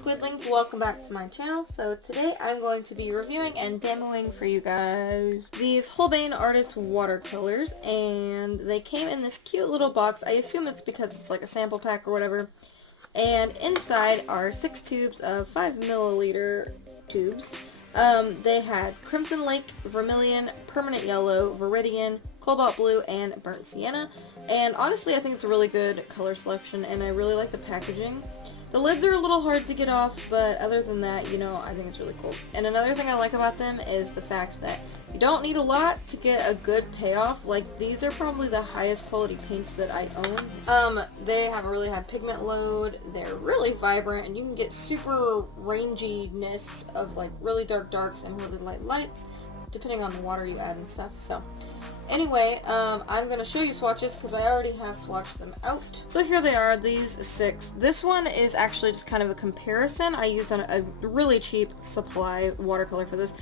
Squidlings, welcome back to my channel. So today I'm going to be reviewing and demoing for you guys these Holbein Artist Watercolors, and they came in this cute little box. I assume it's because it's like a sample pack or whatever. And inside are 6 tubes of 5 milliliter tubes. They had Crimson Lake, Vermilion, Permanent Yellow, Viridian, Cobalt Blue, and Burnt Sienna. And honestly, I think it's a really good color selection, and I really like the packaging. The lids are a little hard to get off, but other than that, you know, I think it's really cool. And another thing I like about them is the fact that you don't need a lot to get a good payoff. Like, these are probably the highest quality paints that I own. They have a really high pigment load, they're really vibrant, and you can get super ranginess of like really dark darks and really light lights, depending on the water you add and stuff. So anyway, I'm going to show you swatches because I already have swatched them out. So here they are, these 6. This one is actually just kind of a comparison. I used a really cheap supply watercolor for this.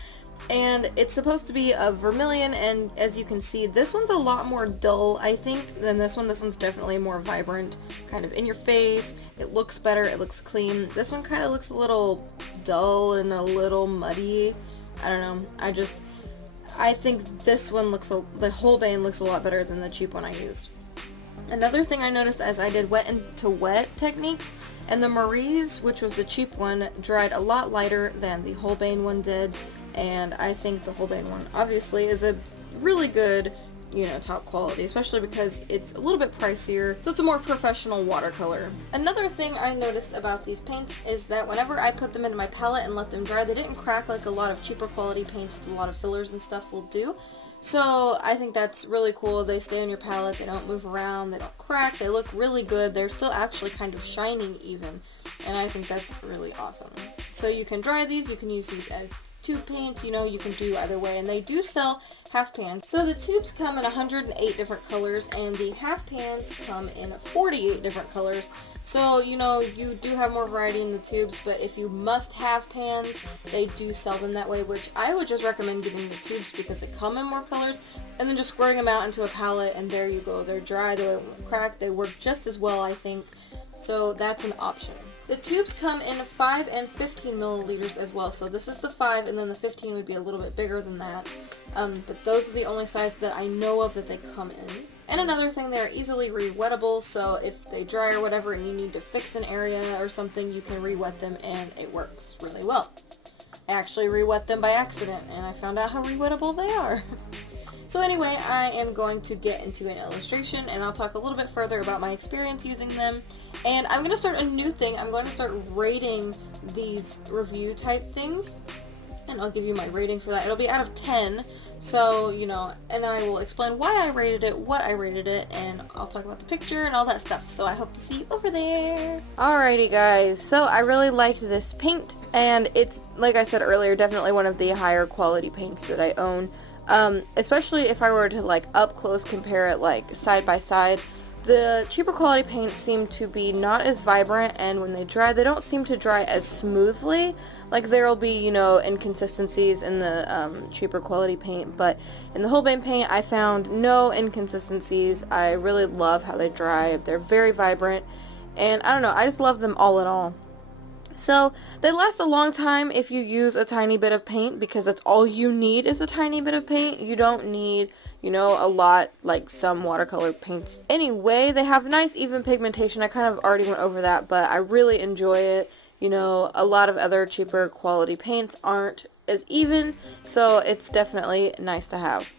And it's supposed to be a vermilion, and as you can see, this one's a lot more dull, I think, than this one. This one's definitely more vibrant, kind of in your face. It looks better, it looks clean. This one kind of looks a little dull and a little muddy. I don't know, I think this one the Holbein looks a lot better than the cheap one I used. Another thing I noticed as I did wet into wet techniques, and the Marie's, which was the cheap one, dried a lot lighter than the Holbein one did, and I think the Holbein one obviously is a really good, you know, top quality, especially because it's a little bit pricier, so it's a more professional watercolor. Another thing I noticed about these paints is that whenever I put them into my palette and let them dry, they didn't crack like a lot of cheaper quality paints with a lot of fillers and stuff will do. So I think that's really cool. They stay on your palette, they don't move around, they don't crack, they look really good, they're still actually kind of shining even, and I think that's really awesome. So you can dry these, you can use these as tube paints, you know, you can do either way, and they do sell half pans. So the tubes come in 108 different colors, and the half pans come in 48 different colors. So, you know, you do have more variety in the tubes, but if you must have pans, they do sell them that way, which I would just recommend getting the tubes because they come in more colors, and then just squirting them out into a palette, and there you go. They're dry, they won't crack, they work just as well, I think. So that's an option. The tubes come in 5 and 15 milliliters as well, so this is the 5, and then the 15 would be a little bit bigger than that. But those are the only size that I know of that they come in. And another thing, they're easily re-wettable, so if they dry or whatever and you need to fix an area or something, you can re-wet them and it works really well. I actually re-wet them by accident, and I found out how re-wettable they are. So anyway, I am going to get into an illustration, and I'll talk a little bit further about my experience using them. And I'm going to start a new thing. I'm going to start rating these review type things, and I'll give you my rating for that. It'll be out of 10, so, you know, and I will explain why I rated it, what I rated it, and I'll talk about the picture and all that stuff. So I hope to see you over there. Alrighty guys, so I really liked this paint, and it's, like I said earlier, definitely one of the higher quality paints that I own. Especially if I were to like up close compare it like side by side. The cheaper quality paints seem to be not as vibrant, and when they dry, they don't seem to dry as smoothly. Like, there'll be, you know, inconsistencies in the cheaper quality paint, but in the Holbein paint I found no inconsistencies. I really love how they dry. They're very vibrant, and I don't know, I just love them all in all. So they last a long time if you use a tiny bit of paint, because that's all you need is a tiny bit of paint. You don't need, you know, a lot like some watercolor paints. Anyway, they have nice even pigmentation. I kind of already went over that, but I really enjoy it. You know, a lot of other cheaper quality paints aren't as even, so it's definitely nice to have.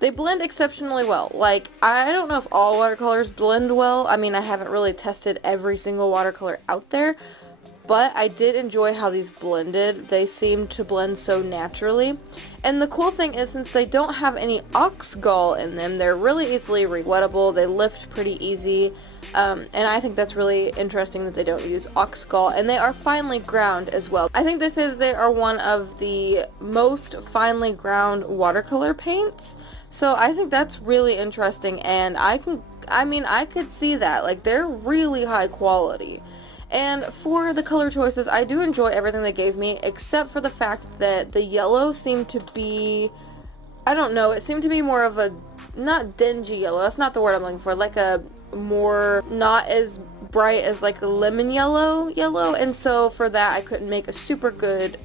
They blend exceptionally well. Like, I don't know if all watercolors blend well. I mean, I haven't really tested every single watercolor out there, but I did enjoy how these blended. They seem to blend so naturally. And the cool thing is, since they don't have any ox gall in them, they're really easily re-wettable. They lift pretty easy. And I think that's really interesting that they don't use ox gall. And they are finely ground as well. I think they are one of the most finely ground watercolor paints. So I think that's really interesting, and I could see that. Like, they're really high quality. And for the color choices, I do enjoy everything they gave me, except for the fact that the yellow seemed to be, I don't know, it seemed to be more of a, not dingy yellow, that's not the word I'm looking for, like a more, not as bright as like a lemon yellow, and so for that I couldn't make a super good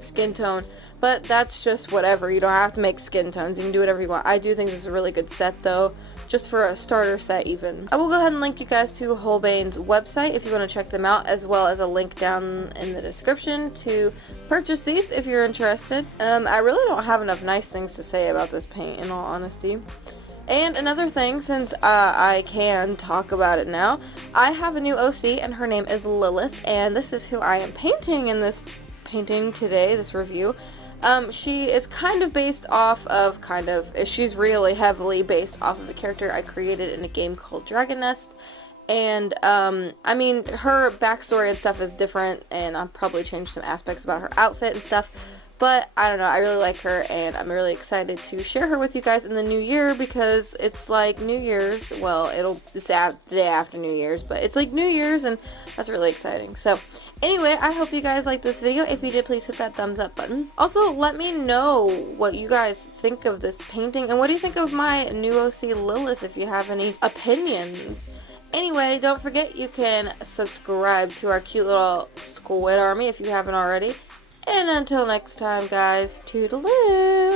skin tone. But that's just whatever. You don't have to make skin tones. You can do whatever you want. I do think this is a really good set though, just for a starter set even. I will go ahead and link you guys to Holbein's website if you want to check them out, as well as a link down in the description to purchase these if you're interested. I really don't have enough nice things to say about this paint, in all honesty. And another thing, since I can talk about it now, I have a new OC and her name is Lillith, and this is who I am painting in this painting today, this review. She is kind of based off of, she's really heavily based off of the character I created in a game called Dragon Nest. And, I mean, her backstory and stuff is different, and I'll probably change some aspects about her outfit and stuff. But, I don't know, I really like her, and I'm really excited to share her with you guys in the new year, because it's like New Year's. Well, it's the day after New Year's, but it's like New Year's, and that's really exciting. So, anyway, I hope you guys liked this video. If you did, please hit that thumbs up button. Also, let me know what you guys think of this painting, and what do you think of my new OC Lillith, if you have any opinions. Anyway, don't forget you can subscribe to our cute little squid army if you haven't already. And until next time, guys, toodaloo!